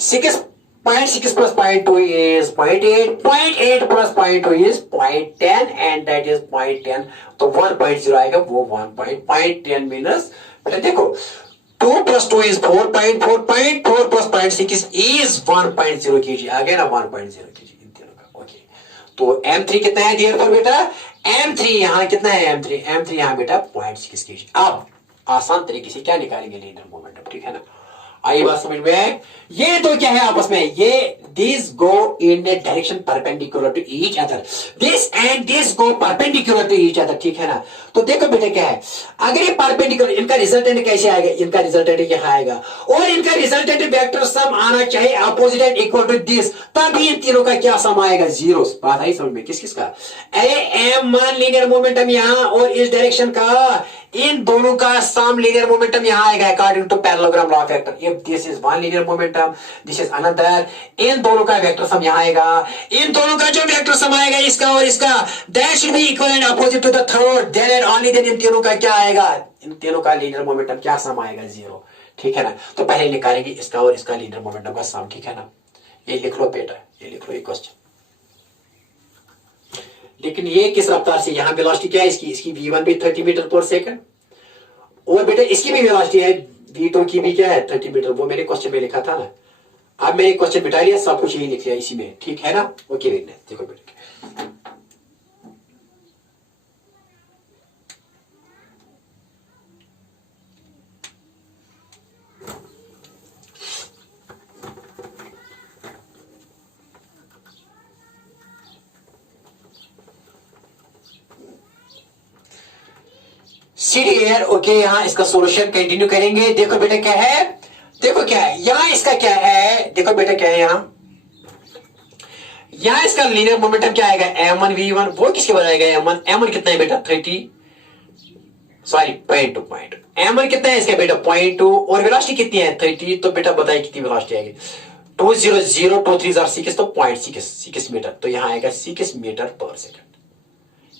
0.6 + 0.2 is 0.8, 0.8 + 0.2 is 0.10 and that is 0.10। तो 1.0 आएगा, वो 1.10 मीनस बेटा देखो 2 + 2 is 4.4, 0.4 + 0.6 is 1.0 kg। आ गया ना 1.0 kg इन तीनों का। ओके तो m3 कितना है डियर पर बेटा? m3 यहाँ कितना है? m3 यहाँ बेटा 0.6 kg। आसान तरीके से क्या निकालेंगे लीनियर मोमेंटम, ठीक है ना। आई बात समझ में आए। ये तो क्या है आपस में, ये this go in a direction perpendicular to each other, this and this go perpendicular to each other, ठीक है ना। तो देखो बेटा क्या है, अगर ये परपेंडिकुलर, इनका रिजल्टेंट कैसे आएगा, इनका रिजल्टेंट यहां आएगा और इनका रिजल्टेंट वेक्टर सम आना चाहिए opposite and equal to this, तभी इन तीनों का क्या सम आएगा, जीरो। बात आई समझ में, किस किस का, m1 लीनियर मोमेंटम यहां और इस डायरेक्शन का, इन दोनों का सम लीनियर मोमेंटम यहां आएगा according to parallelogram law factor. If this is one linear momentum, this is another, इन दोनों का वेक्टर सम यहां आएगा, इन दोनों का जो वेक्टर सम आएगा इसका और इसका, that should be equal and opposite to the third, then and only then इन तीनों का क्या आएगा, इन तीनों का लीनियर मोमेंटम क्या सम आएगा, जीरो, ठीक है ना। तो पहले निकालेंगे इसका और इसका लीनियर मोमेंटम का सम, ठीक है ना। ये लिख लो बेटा, ये लिख लो ये क्वेश्चन। लेकिन ये किस रफ्तार से, यहां वेलोसिटी क्या है इसकी, इसकी v1 भी 30 मीटर पर सेकंड और बेटा इसकी भी वेलोसिटी है v2 की भी क्या है 30 मीटर, वो मैंने क्वेश्चन में लिखा था ना। अब मैंने क्वेश्चन मिटा लिया, सब कुछ यही लिख लिया इसी में, ठीक है ना। ओके देखो बेटा, सीडीएर ओके। यहां इसका सॉल्यूशन कंटिन्यू करेंगे। देखो बेटा क्या है, देखो क्या है यहां इसका क्या है, देखो बेटा क्या है यहां इसका लीनियर मोमेंटम क्या आएगा, m1 v1, वो किसके बराबर आएगा, m1 कितना है बेटा 30, सॉरी 0.2, m1 कितना है इसका बेटा 0.2 और वेलोसिटी कितनी है 30, तो बेटा बताइए कितनी वेलोसिटी आएगी, 20023 तो 0.6 मीटर, तो यहां आएगा 6 मीटर पर सेकंड।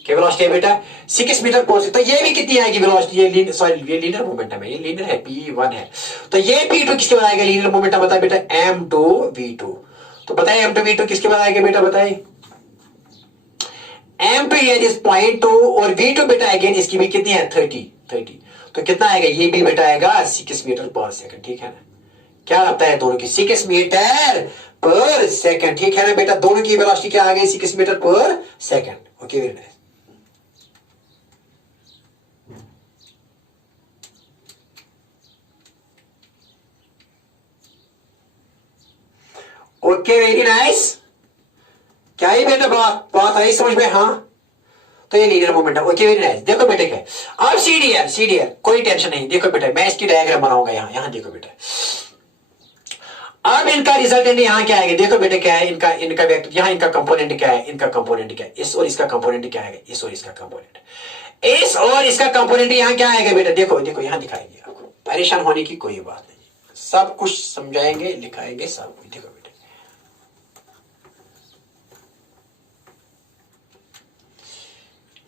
क्या वेलोसिटी है बेटा 6 मीटर पर सेकंड। तो ये भी कितनी आएगी वेलोसिटी, ये सॉरी ये लीनियर मोमेंटम है, ये लीनियर है p1 है, तो ये p2 किसके बराबर आएगा लीनियर मोमेंटम, बताए बेटा m2 v2। तो बताइए m2 v2 किसके बराबर आएगा बेटा, बताइए m2 इज 0.2 और v2 बेटा अगेन इसकी भी कितनी है 30, तो कितना आएगा, ये भी बेटा आएगा 6 मीटर पर सेकंड, ठीक है ना। क्या लगता है दोनों की 6 मीटर पर सेकंड, ठीक है ना बेटा, दोनों की वेलोसिटी क्या आ गई 6 metre per second. Okay very nice. Okay very nice. क्या ही बेटा बात आई समझ में, हाँ तो ये linear momentum. Okay very nice. देखो बेटे क्या, अब सीडीआर कोई टेंशन नहीं। देखो बेटा मैं इसकी डायग्राम बनाऊंगा यहां देखो बेटा, अब इनका रिजल्टेंट यहां क्या आएगा, देखो बेटे क्या है इनका वेक्टर, यहां इनका कंपोनेंट क्या है, इनका कंपोनेंट क्या है, इस और इसका कंपोनेंट क्या आएगा, इस और इसका कंपोनेंट, इस और इसका कंपोनेंट यहां क्या आएगा बेटा, देखो यहां दिखाएंगे आपको, परेशान होने की कोई बात नहीं, सब कुछ समझाएंगे लिखाएंगे सब कुछ। देखो बेटा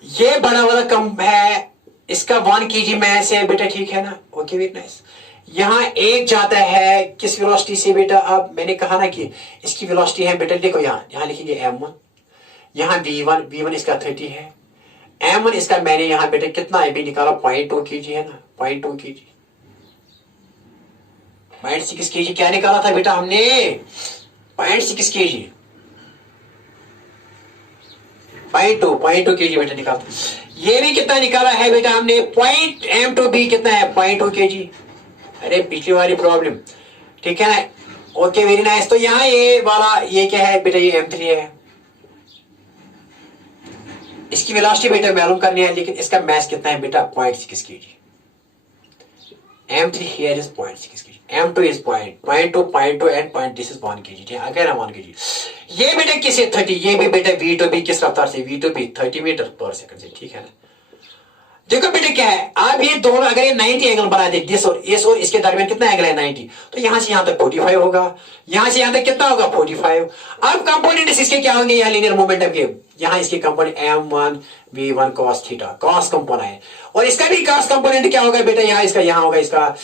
ये बड़ा वाला कम है, इसका 1 kg मैस है बेटा, ठीक है ना। Okay very nice. यहां एक जाता है किस वेलोसिटी से बेटा, अब मैंने कहा ना कि इसकी वेलोसिटी है बेटा, देखो यहां लिखेंगे m1, यहां v1 इसका 30 है, m1 इसका मैंने यहां बेटा कितना है भी निकाला 0.2 kg है ना, 0.2 kg, 0.6 kg क्या निकाला था बेटा हमने 0.6 kg, 0.2 kg बेटा निकाला। ये भी कितना निकाला है बेटा हमने, m2b कितना है 0.2 kg, अरे पिछली वाली प्रॉब्लम, ठीक है ना। Okay very nice. तो यहां ये वाला ये क्या है बेटा, ये m3 है, इसकी वेलोसिटी बेटा मालूम करनी है, लेकिन इसका मास कितना है बेटा 0.6 kg, m3 here is 0.6 kg, m2 is 0.2 and point this is 1 kg, ठीक है अगेन 1 kg। ये बेटा किसे 30, ये भी बेटा v2 भी किस रफ्तार से, v2 भी 30 मीटर पर सेकंड से, ठीक है ना। देखो बेटा क्या है, अब ये दोनों अगर ये 90 एंगल बना दे, दिस और इस और इसके दरमियान कितना एंगल है 90, तो यहां से यहां तक 45 होगा, यहां से यहां तक कितना होगा 45। अब कंपोनेंट्स इसके क्या होंगे, यहाँ लीनियर मोमेंटम के, यहाँ इसके component m1 v1 cos theta, cos component है, और इसका भी कॉस कंपोनेंट क्या होगा बेटा, यहाँ इसका यहाँ होगा इसका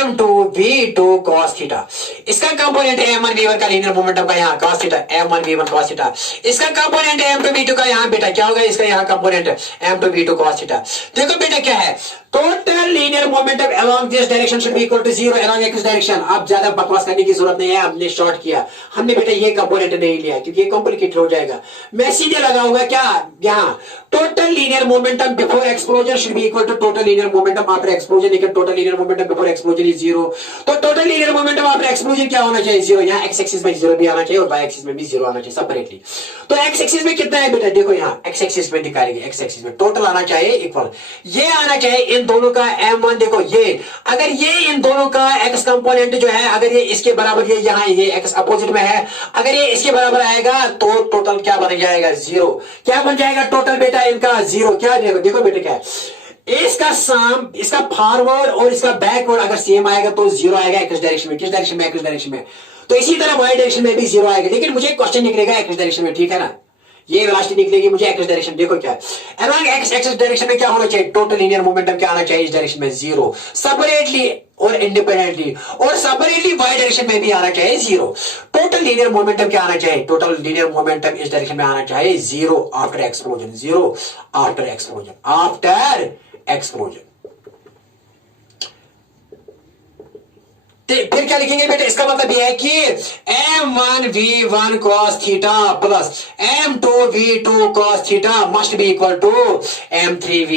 m2 v2 cos थीटा, इसका कंपोनेंट है m1 v1 का लीनियर मोमेंटम का यहाँ cos theta, m1 v1 cos theta, इसका कंपोनेंट है m2 v2 का यहाँ बेटा क्या होगा, इसका यहाँ component m2 v2 cos theta. देखो बेटा क्या है, total linear momentum along this direction should be equal to 0 along x direction. अब ज्यादा बकवास करने की जरूरत नहीं है, हमने शॉर्ट किया, हमने बेटा ये कंपोनेंट नहीं लिया क्योंकि ये कॉम्प्लिकेटेड हो जाएगा। मैं सीधे लगाऊंगा क्या, यहाँ total total linear momentum before explosion should be equal to total linear momentum after explosion, लेकिन total linear momentum before explosion is zero. तो total linear momentum after explosion क्या होना चाहिए? जीरो। यहाँ एक्स एक्सिस में जीरो भी आना चाहिए और वाई एक्सिस में भी जीरो आना चाहिए सेपरेटली। तो एक्स एक्सिस में कितना है बेटा? देखो यहाँ एक्स एक्सिस में निकालेंगे, एक्स एक्सिस में टोटल आना चाहिए इक्वल, ये आना चाहिए इन दोनों का m1। देखो ये अगर ये इन दोनों का x कंपोनेंट जो है अगर ये इसके बराबर, ये यहाँ ये x अपोजिट में है, अगर ये इसके बराबर आएगा तो टोटल क्या बन जाएगा? जीरो। क्या बन जाएगा टोटल बेटा इनका? जीरो। क्या देखो, देखो बेटा क्या है, इसका सम, इसका फॉरवर्ड और इसका बैकवर्ड अगर सेम आएगा तो जीरो आएगा एक्स डायरेक्शन में। किस डायरेक्शन में? एक्स डायरेक्शन में। तो इसी तरह वाई डायरेक्शन में भी जीरो आएगा, लेकिन मुझे क्वेश्चन निकलेगा एक्स डायरेक्शन में, ठीक है ना? ये वेलोसिटी निकलेगी मुझे एक्स डायरेक्शन। देखो क्या है, अलोंग एक्स एक्सिस डायरेक्शन में क्या होना चाहिए? टोटल लीनियर मोमेंटम क्या आना चाहिए इस डायरेक्शन में? जीरो। सेपरेटली और इंडिपेंडेंटली, और सेपरेटली वाई डायरेक्शन में भी आना चाहिए जीरो। टोटल लीनियर मोमेंटम क्या आना चाहिए? टोटल लीनियर मोमेंटम इस डायरेक्शन में आना चाहिए zero after explosion, zero after explosion, after explosion. फिर क्या लिखेंगे बेटा? इसका मतलब यह है कि m1v1 cos theta plus m2v2 cos theta must be equal to m3v,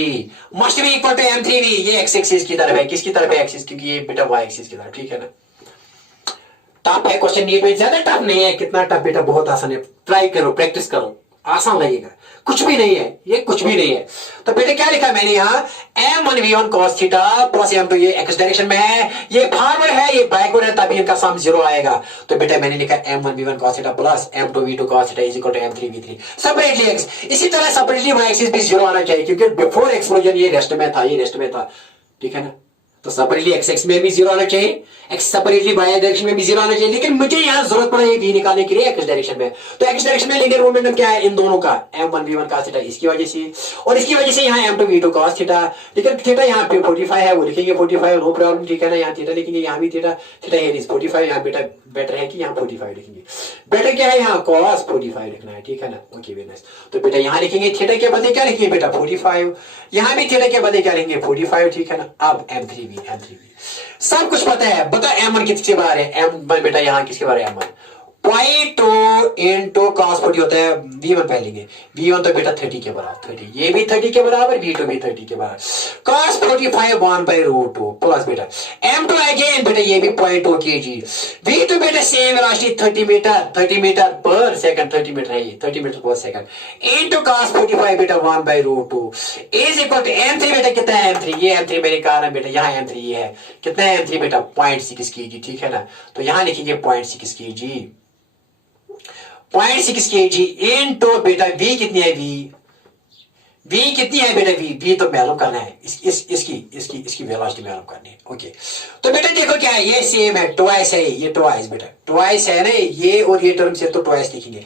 must be equal to m3v। ये एक्स एक्सिस की तरफ है, किसकी तरफ है? एक्सिस, क्योंकि ये बेटा वाई एक्सिस की तरफ, ठीक है ना? टफ है क्वेश्चन, नीट में ज्यादा टफ नहीं है। कितना टफ बेटा? बहुत आसान है, ट्राई करो, प्रैक्टिस करो, आसान लगेगा। कुछ भी नहीं है, ये कुछ भी नहीं है। तो बेटे क्या लिखा मैंने यहाँ? m1v1 cos theta plus m2, ये x डायरेक्शन में है, ये फॉरवर्ड है, ये बैकवर्ड है, तभी इनका सम जीरो आएगा। तो बेटा मैंने लिखा m1v1 cos theta plus m2v2 cos theta is equal to m3v3 separately x। इसी तरह सेपरेटली y एक्सिस भी जीरो आना चाहिए, क्योंकि बिफोर एक्सप्लोजन ये रेस्ट में था, ये रेस्ट में था, ठीक है ना? तो सेपरेटली एक्स एक्स में भी जीरो आना चाहिए, एक्स सेपरेटली वाई डायरेक्शन में भी जीरो आना चाहिए, लेकिन मुझे यहां जरूरत पड़ा ये v निकालने के लिए एक्स डायरेक्शन में। तो एक्स डायरेक्शन में लीनियर मोमेंटम क्या है इन दोनों का? m1v1 cos थीटा, इसकी वजह से, और इसकी वजह से यहाँ m2v2 cos थीटा। लेकिन थीटा यहाँ पे 45 है, वो लिखेंगे 45, नो प्रॉब्लम, ठीक है ना? यहाँ थीटा लिखेंगे, यहाँ भी थीटा, थीटा है 45, यहाँ बेटा बेटर है कि यहाँ 45 लिखेंगे। बेटर क्या है? यहाँ cos 45 लिखना है, ठीक है ना? Okay, very nice. तो बेटा यहाँ लिखेंगे थीटा के बदले क्या लिखेंगे बेटा? 45। यहाँ भी थीटा के बदले क्या लिखेंगे? 45, ठीक है ना? अब m3v सब कुछ पता है, बता m1 किसके बारे है? m1 बेटा यहाँ किसके बारे है? m1 0.2 into cos 40 होता है, v1 पहले लेंगे, v1 तो बेटा 30 के बराबर, 30, ये भी 30 के बराबर, v2 भी 30 के बराबर, cos 45 1 by root 2 प्लस बेटा m2 अगेन बेटा ये भी 0.2 kg, v2 बेटा same velocity 30 metre per second, 30 metre है ये, 30 metre per second into cos 45 बेटा 1 by root 2 is equal to m3 बेटा कितना है? m3 ये m3 मैंने कहा ना बेटा, यहाँ m3 ये है, कितना है m3 बेटा? 0.6 kg, ठीक है ना? तो यहाँ लिखेंगे 0.6 kg, 0.6 kg इनटू बेटा v कितनी है? v कितनी है बेटा? v तो मालूम करना है, इसकी वेलोसिटी मालूम करनी है। ओके, तो बेटा देखो क्या है, ये सेम है, ट्वाइस है, ये ट्वाइस बेटा, ट्वाइस है ना, ये और ये टर्म से तो ट्वाइस लिखेंगे।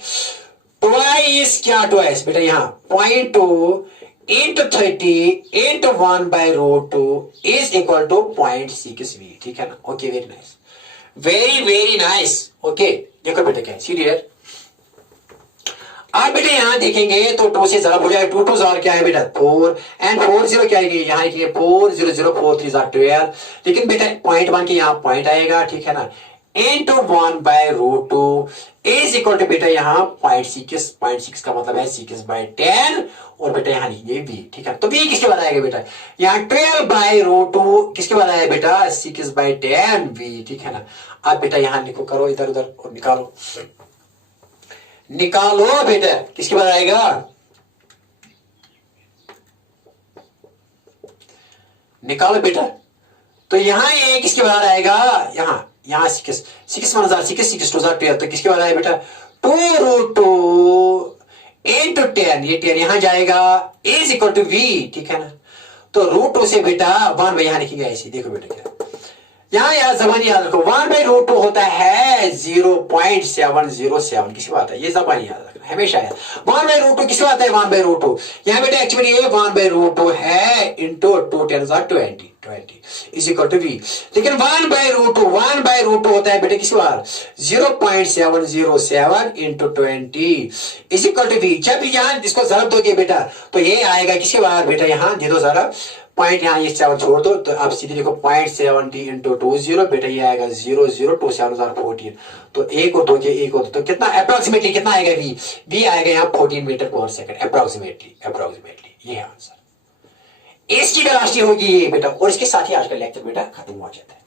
ट्वाइस क्या? ट्वाइस बेटा यहाँ 0.2 into 30 into 1 by root 2 is equal to 0.6 v, ठीक है ना? Okay, very nice, very nice. Okay, देखो बेटा क्या है, सीरियर। आप बेटे यहां देखेंगे तो 2 से जरा हो जाएगा, 2 2 जार क्या है बेटा? 4 एंड 4 0 क्या है? यहाँ लिखिए 4 0 0 4 3 जार 12, लेकिन बेटा 0.1 के यहाँ पॉइंट आएगा, ठीक है ना? Into 1 by root 2 is equal to बेटा यहाँ 0.6 का मतलब है 6 बाय 10, और बेटा यहाँ लिखिए v, ठीक है? तो v किसके बाद आएगा बेटा? यहाँ 12 बाय रूट 2 किसके बाद आएगा बेटा? 6 बाय 10 v, ठीक है ना? अब बेटा यहाँ लिखो, करो इधर उधर और निकालो बेटा, किसके बाद आएगा? निकालो बेटा, तो यहां ये किसके बाद आएगा? यहाँ 6 1 6 2 12, तो किसके बाद आएगा बेटा? 2 रूट 2 इंटू 10, ये 10 यहां जाएगा, इज इक्वल टू v, ठीक है ना? तो रूट 2 से बेटा 1 बाई, यहां लिखेंगे ऐसे, देखो बेटा क्या यहाँ यार जबानी याद रखो, 1 बाई रूट 2 होता है 0.707, किसी बात है, ये जबानी याद रखना हमेशा है। 1 बाई रूट 2 किसी बात है? 1 बाई रूट 2, यहाँ बेटा एक्चुअली ये 1 बाई रूट 2 है into 2 10 20 is equal to v, लेकिन 1 बाई रूट 2 होता है बेटा किसी बार 0.707 into 20 is equal to v। जब यहाँ इसको जरब दोगे बेटा तो ये आएगा किसके बार बेटा? यहाँ दे दो जरा पॉइंट, यहाँ ये 7 छोड़ दो, तो आप सीधे देखो 0.70 इंटू 20 बेटा ये आएगा 0.02714, तो 1 और 2 के 1 और 2, तो कितना अप्रोक्सीमेटली कितना आएगा? v आएगा यहाँ 14 मीटर पर सेकंड, अप्रोक्सीमेटली ये है आंसर। इसकी राशि होगी ये बेटा, और इसके साथ ही आज का लेक्चर बेटा खत्म हो जाता है।